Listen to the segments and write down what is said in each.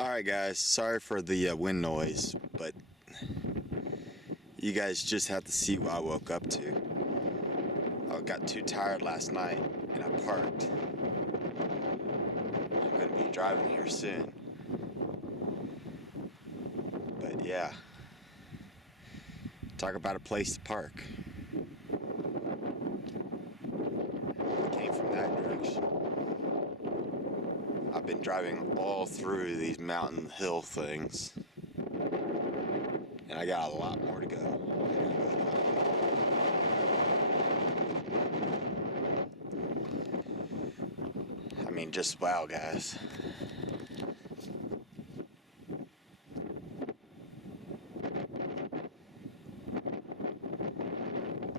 Alright guys, sorry for the wind noise, but you guys just have to see what I woke up to. I got too tired last night and I parked. I'm going to be driving here soon. But yeah, talk about a place to park. I came from that direction. I've been driving all through these mountain hill things, and I got a lot more to go. I mean, just wow, guys.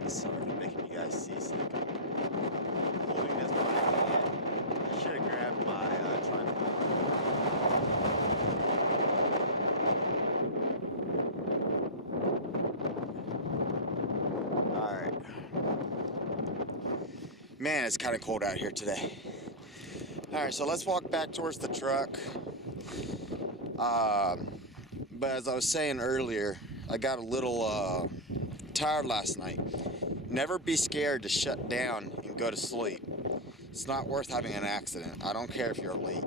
Sorry for making you guys seasick. Holding this by my hand. I should have grabbed my tripod. Alright. Man, it's kind of cold out here today. Alright, so let's walk back towards the truck. But as I was saying earlier, I got a little tired last night. Never be scared to shut down and go to sleep. It's not worth having an accident. I don't care if you're late.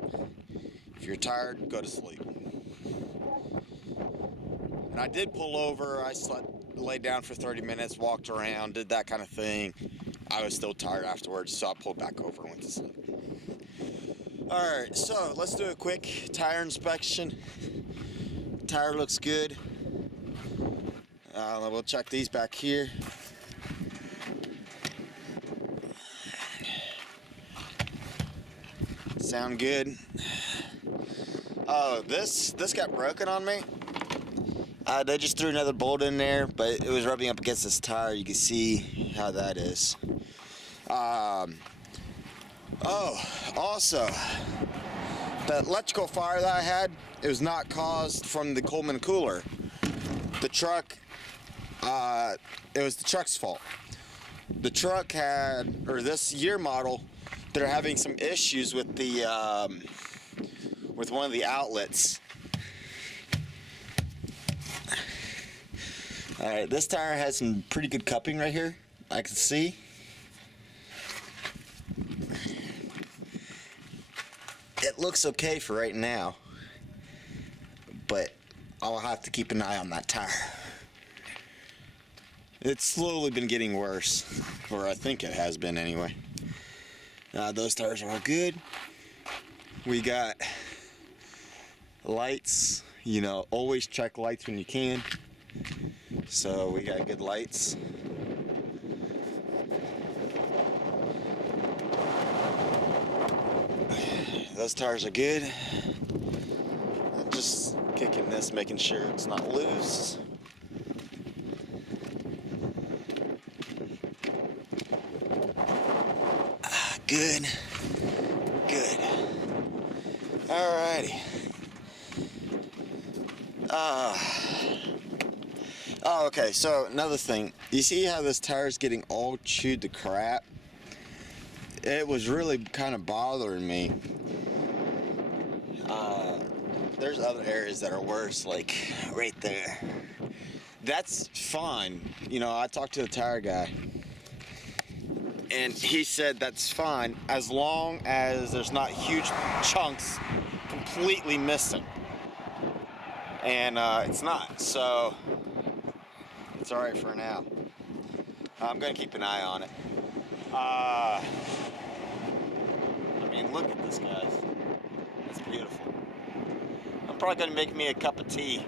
If you're tired, go to sleep. And I did pull over. I slept, laid down for 30 minutes, walked around, did that kind of thing. I was still tired afterwards, so I pulled back over and went to sleep. Alright, so let's do a quick tire inspection. Tire looks good. We'll check these back here. Sound good. Oh, this got broken on me. They just threw another bolt in there, but it was rubbing up against this tire. You can see how that is. Oh, also, the electrical fire that I had, it was not caused from the Coleman cooler. The truck, it was the truck's fault. The truck had, or this year model, they're having some issues with the, with one of the outlets. Alright, this tire has some pretty good cupping right here, I can see. It looks okay for right now, but I'll have to keep an eye on that tire. It's slowly been getting worse, or I think it has been anyway. Those tires are all good. We got lights, you know, always check lights when you can. So we got good lights. Those tires are good. I'm just kicking this, making sure it's not loose. Good. Good. Alrighty. Oh, okay, so another thing. You see how this tire's getting all chewed to crap? It was really kind of bothering me. There's other areas that are worse, like right there. That's fine. You know, I talked to the tire guy, and he said that's fine as long as there's not huge chunks completely missing. And it's not, so it's all right for now. I'm gonna keep an eye on it. I mean, look at this, guys. It's beautiful. I'm probably gonna make me a cup of tea,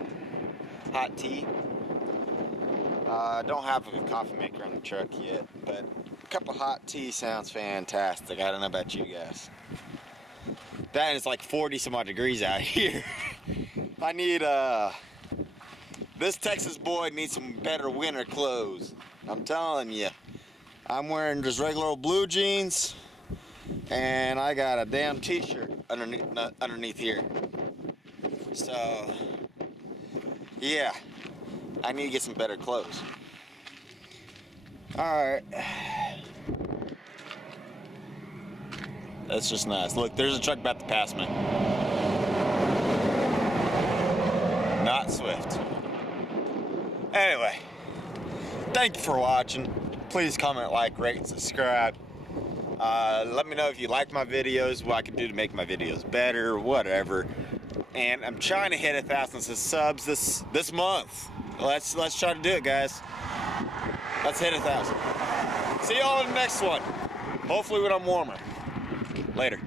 hot tea. I don't have a coffee maker in the truck yet, but a cup of hot tea sounds fantastic. I don't know about you guys. That is like 40 some odd degrees out here. I need this Texas boy needs some better winter clothes. I'm telling you. I'm wearing just regular old blue jeans, and I got a damn t-shirt underneath here. So yeah, I need to get some better clothes. Alright. That's just nice. Look, there's a truck about to pass me. not Swift. Anyway, thank you for watching. Please comment, like, rate, and subscribe. Let me know if you like my videos, what I can do to make my videos better, whatever. And I'm trying to hit 1,000 subs this month. Let's try to do it, guys. Let's hit 1,000. See y'all in the next one. Hopefully when I'm warmer. Later.